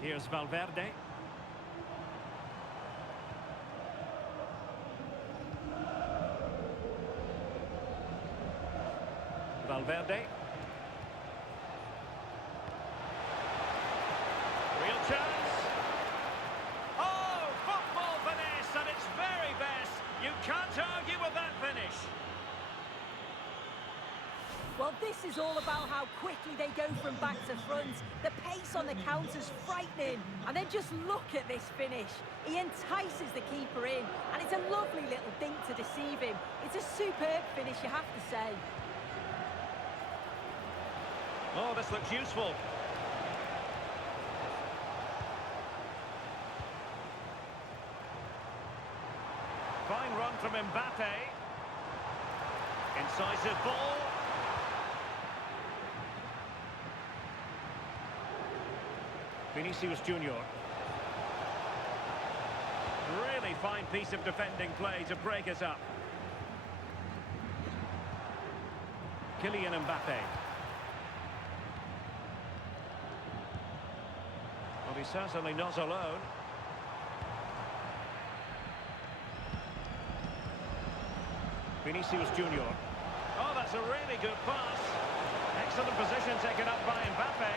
Here's Valverde. Valverde. Real chance. Oh, football finesse at its very best. You can't argue with that finish. Well, this is all about how quickly they go from back to front. The pace on the counter's frightening. And then just look at this finish. He entices the keeper in, and it's a lovely little dink to deceive him. It's a superb finish, you have to say. Oh, this looks useful. Fine run from Mbappe. Incisive ball. Vinicius Junior. Really fine piece of defending play to break us up. Kylian Mbappe. Well, he's certainly not alone. Vinicius Junior. Oh, that's a really good pass. Excellent position taken up by Mbappe.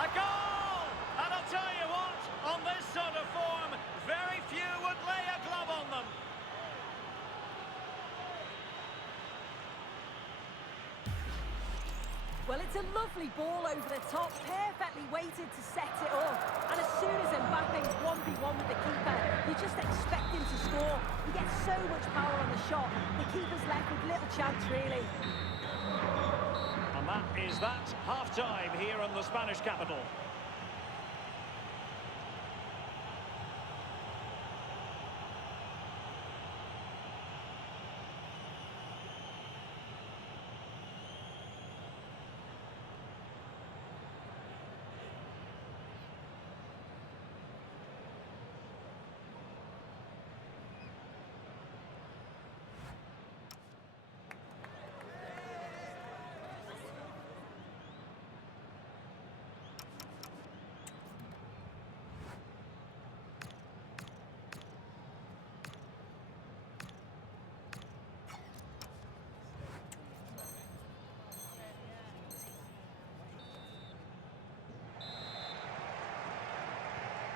A goal! And I'll tell you what, on this sort of form, very few would lay a glove on them. Well, it's a lovely ball over the top, perfectly weighted to set it up. And as soon as Mbappe's 1v1 with the keeper, you just expect him to score. He gets so much power on the shot, the keeper's left with little chance, really. And that is that, half-time here in the Spanish capital.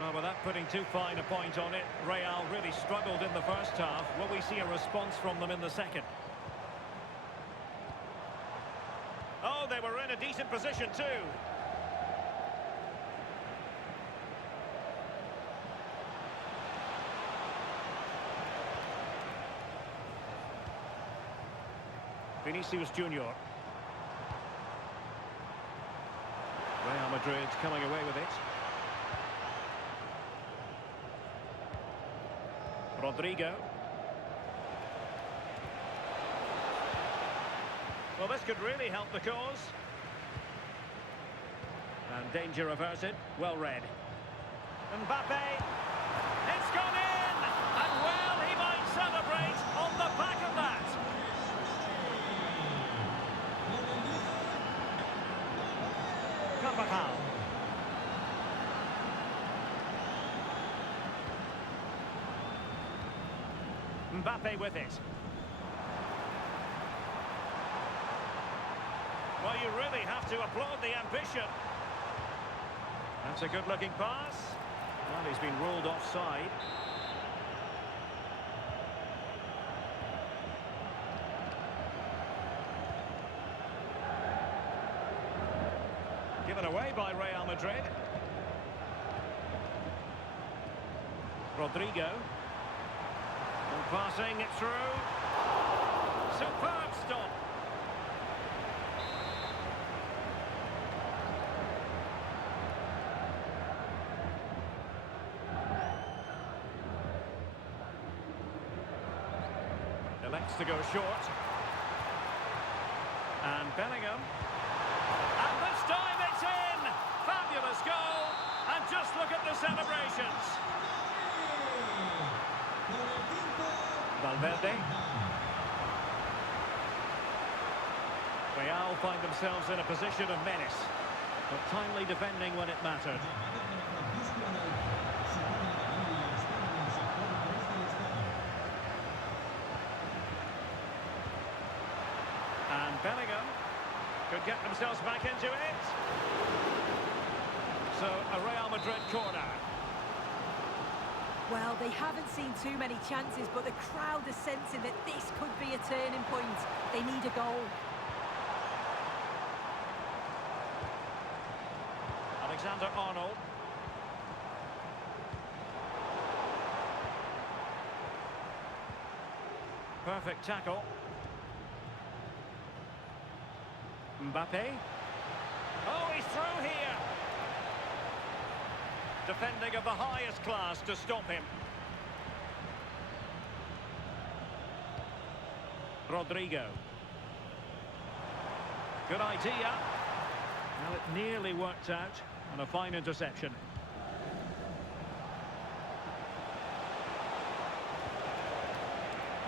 Well, without putting too fine a point on it, Real really struggled in the first half. Will we see a response from them in the second? Oh, they were in a decent position too. Vinicius Junior. Real Madrid coming away with it. Rodrigo. Well, this could really help the cause. And danger averted. Well read. Mbappe. It's gone in! And well, he might celebrate on the back of that. Carvajal. Mbappe with it. Well, you really have to applaud the ambition. That's a good-looking pass. Well, he's been ruled offside. Given away by Real Madrid. Rodrigo. And passing it through. Superb stop. Elects to go short. And Bellingham. And this time it's in! Fabulous goal! And just look at the celebrations. Valverde. Real find themselves in a position of menace, but timely defending when it mattered. Bellingham could get themselves back into it. So, a Real Madrid corner. Well, they haven't seen too many chances, but the crowd is sensing that this could be a turning point. They need a goal. Alexander-Arnold. Perfect tackle. Mbappe. Oh, he's through here. Defending of the highest class to stop him. Rodrigo. Good idea. Well, it nearly worked out, and a fine interception.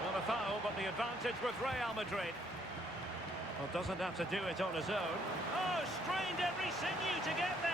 Well, a foul, but the advantage with Real Madrid. Well, doesn't have to do it on his own. Oh, strained every sinew to get there.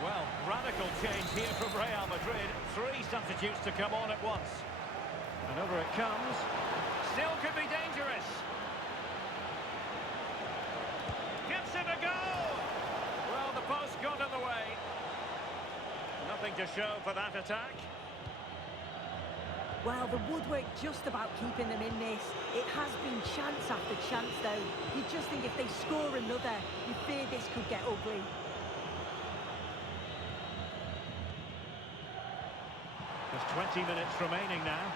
Well, radical change here from Real Madrid. 3 substitutes to come on at once. And over it comes. Still could be dangerous. Gives it a go. Well, the post got in the way. Nothing to show for that attack. Well, the woodwork just about keeping them in this. It has been chance after chance, though. You just think if they score another, you fear this could get ugly. There's 20 minutes remaining now.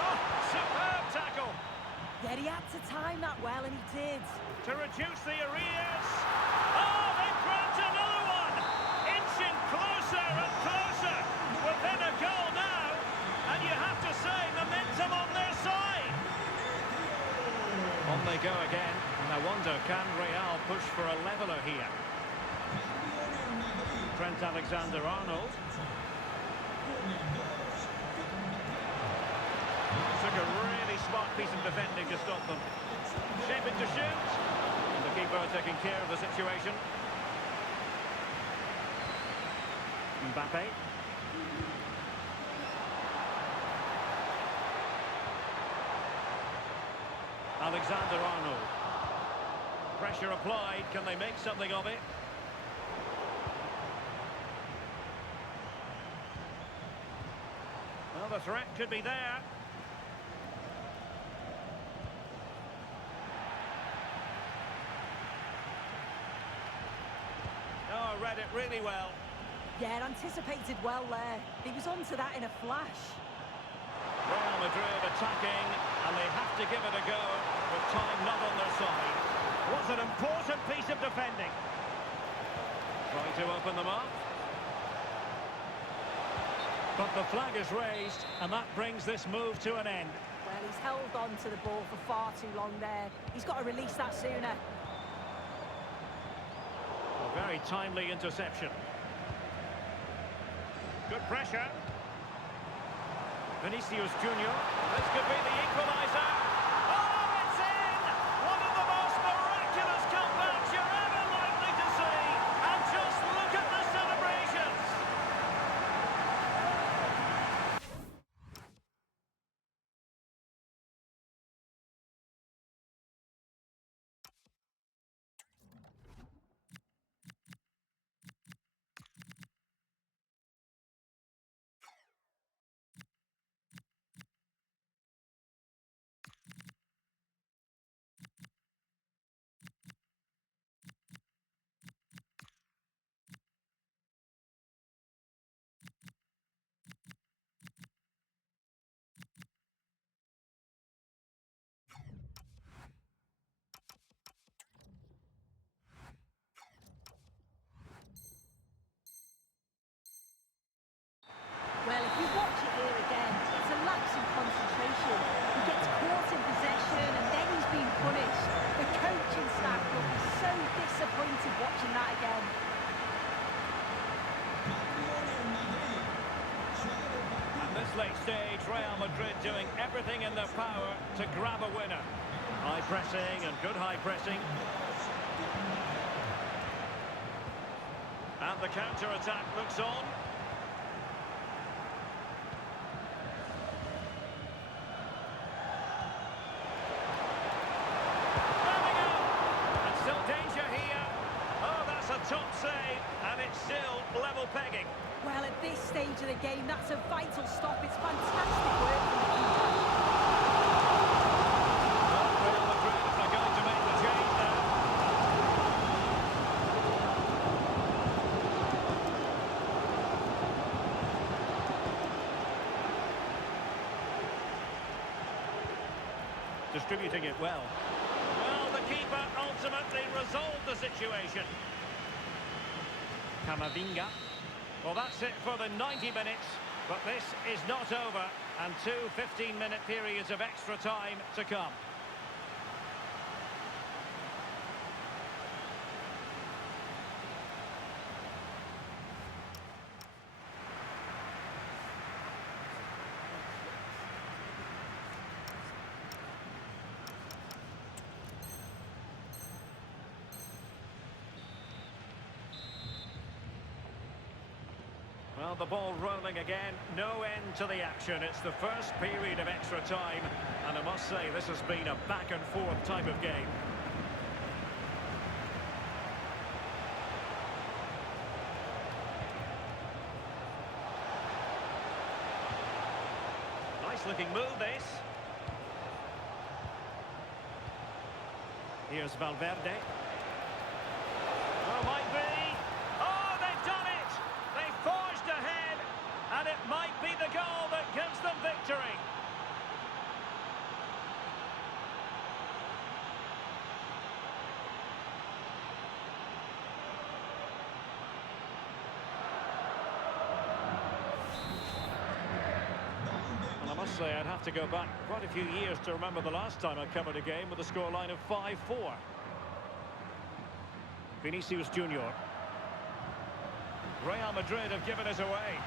Oh, superb tackle! Yeah, he had to time that well, and he did. To reduce the arrears. Oh, they've grabbed another one! Inching closer and closer. Within a goal now. And you have to say, momentum on their side. On they go again. And I wonder, can Real push for a leveller here? Trent Alexander-Arnold. Took a really smart piece of defending to stop them. Shaping to shoot. And the keeper taking care of the situation. Mbappe. Alexander-Arnold. Pressure applied. Can they make something of it? Well, the threat could be there. Oh, read it really well. Yeah, anticipated well there. He was onto that in a flash. Real Madrid attacking, and they have to give it a go with time not on their side. Was an important piece of defending. Trying to open them up. But the flag is raised, and that brings this move to an end. Well, he's held on to the ball for far too long there. He's got to release that sooner. A very timely interception. Good pressure. Vinicius Junior. This could be the equaliser. Oh, it's in! One of the most miraculous comebacks you're ever likely to see. And just look at the celebrations. Real Madrid doing everything in their power to grab a winner. High pressing and good high pressing. And the counter-attack looks on. Bellingham! And still danger here. Oh, that's a top save, and it's still level pegging. Well, at this stage of the game, that's a vital stop. It's fantastic work from the keeper. Real Madrid are going to make the change now. Distributing it well. Well, the keeper ultimately resolved the situation. Camavinga. Well, that's it for the 90 minutes, but this is not over, and two 15-minute periods of extra time to come. Well, the ball rolling again, no end to the action. It's the first period of extra time, and I must say this has been a back-and-forth type of game. Nice-looking move, this. Here's Valverde. Oh, might be. Oh, they've done it! They've forged ahead, and it might be the goal that gives them victory. Well, I must say, I'd have to go back quite a few years to remember the last time I covered a game with a scoreline of 5-4. Vinicius Junior. Real Madrid have given it away.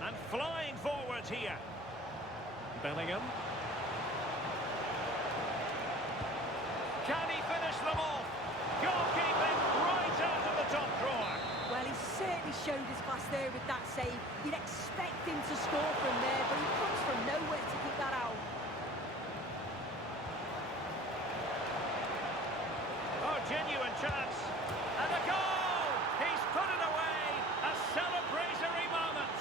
And flying forwards here. Bellingham. Can he finish them off? Goalkeeping right out of the top drawer. Well, he certainly showed his class there with that save. You'd expect him to score from there, but he comes from nowhere to keep that out. Oh, genuine chance. And a goal! He's put it away. A celebratory moment.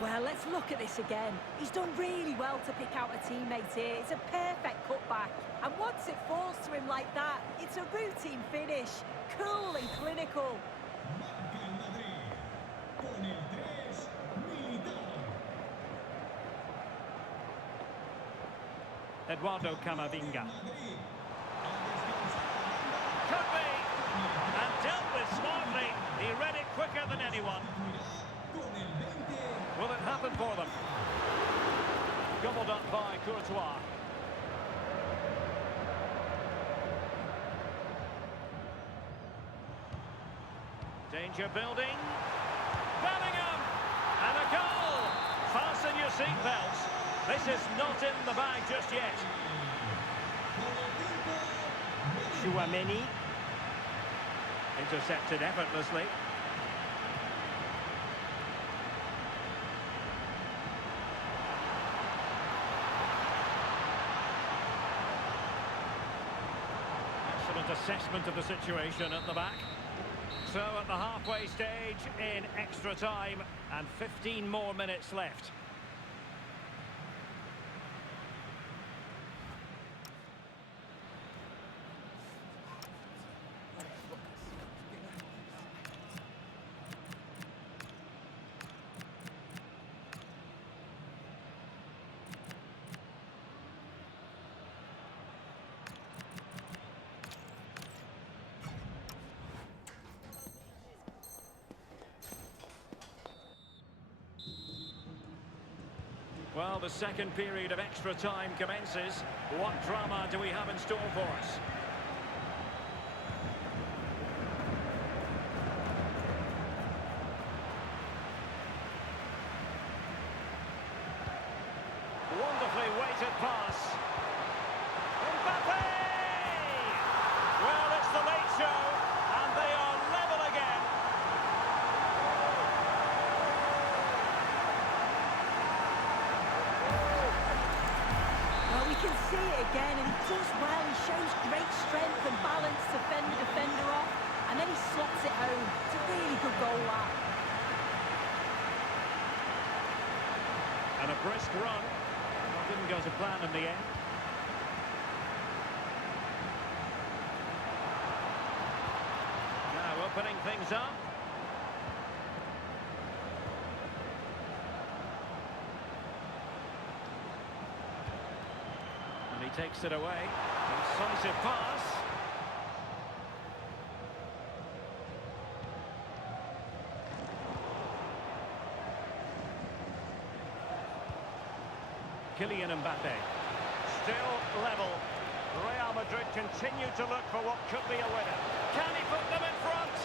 Well, let's look at this again. He's done really well to pick out a teammate here. It's a perfect cutback. And once it falls to him like that, it's a routine finish. Cool and clinical. Eduardo Camavinga. Could be. And dealt with smartly. He read it quicker than anyone. Will it happen for them? Gobbled up by Courtois. Danger building. Bellingham! And a goal! Fasten your seatbelts. This is not in the bag just yet. Tchouaméni. Intercepted effortlessly. Excellent assessment of the situation at the back. So at the halfway stage in extra time and 15 more minutes left. Well, the second period of extra time commences. What drama do we have in store for us? Wonderfully weighted pass. Mbappe! Well, it's the late show, and they are level again. Well, we can see it again, and he does well. He shows great strength and balance to fend the defender off, and then he slots it home. It's a really good goal, that. And a brisk run. Well, didn't go to plan in the end. Now opening things up. And he takes it away. Incisive pass. Kylian Mbappe. Still level. Real Madrid continue to look for what could be a winner. Can he put them in front?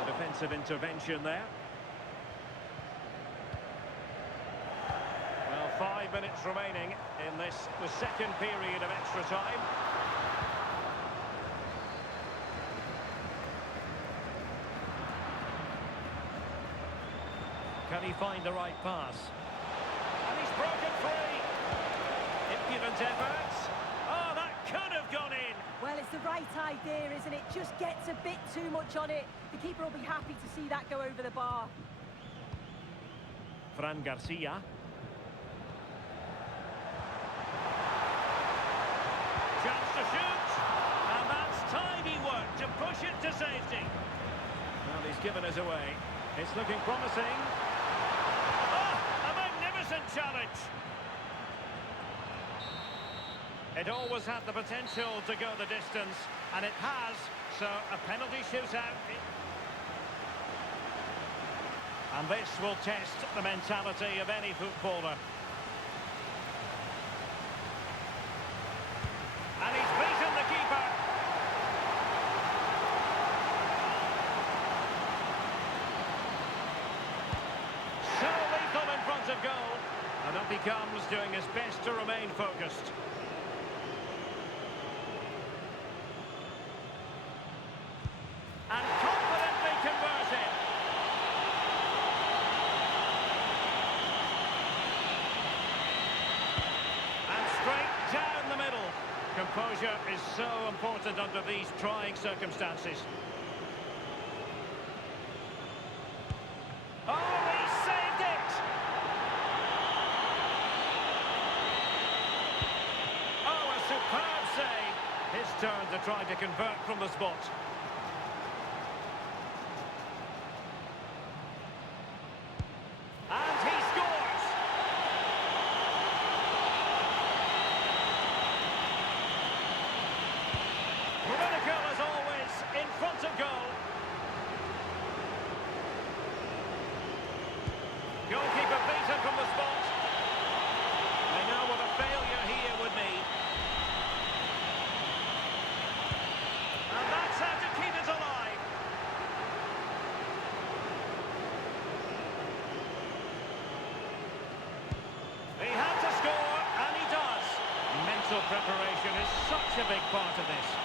A defensive intervention there. Well, 5 minutes remaining in the second period of extra time. Can he find the right pass? And he's broken free. Impudent efforts. Oh, that could have gone in. Well, it's the right idea, isn't it? Just gets a bit too much on it. The keeper will be happy to see that go over the bar. Fran Garcia. Chance to shoot. And that's tidy work to push it to safety. Well, he's given us away. It's looking promising. Challenge. It always had the potential to go the distance, and it has, so a penalty shootout. And this will test the mentality of any footballer. And he's beaten the keeper. So lethal in front of goal. And up he comes, doing his best to remain focused. And confidently converted. And straight down the middle. Composure is so important under these trying circumstances. Oh, he saved it! Superb save. His turn to try to convert from the spot. And he scores. Critical as always, in front of goal. Goalkeeper beaten from the spot. I know what a failure here would mean. He had to score, and he does. Mental preparation is such a big part of this.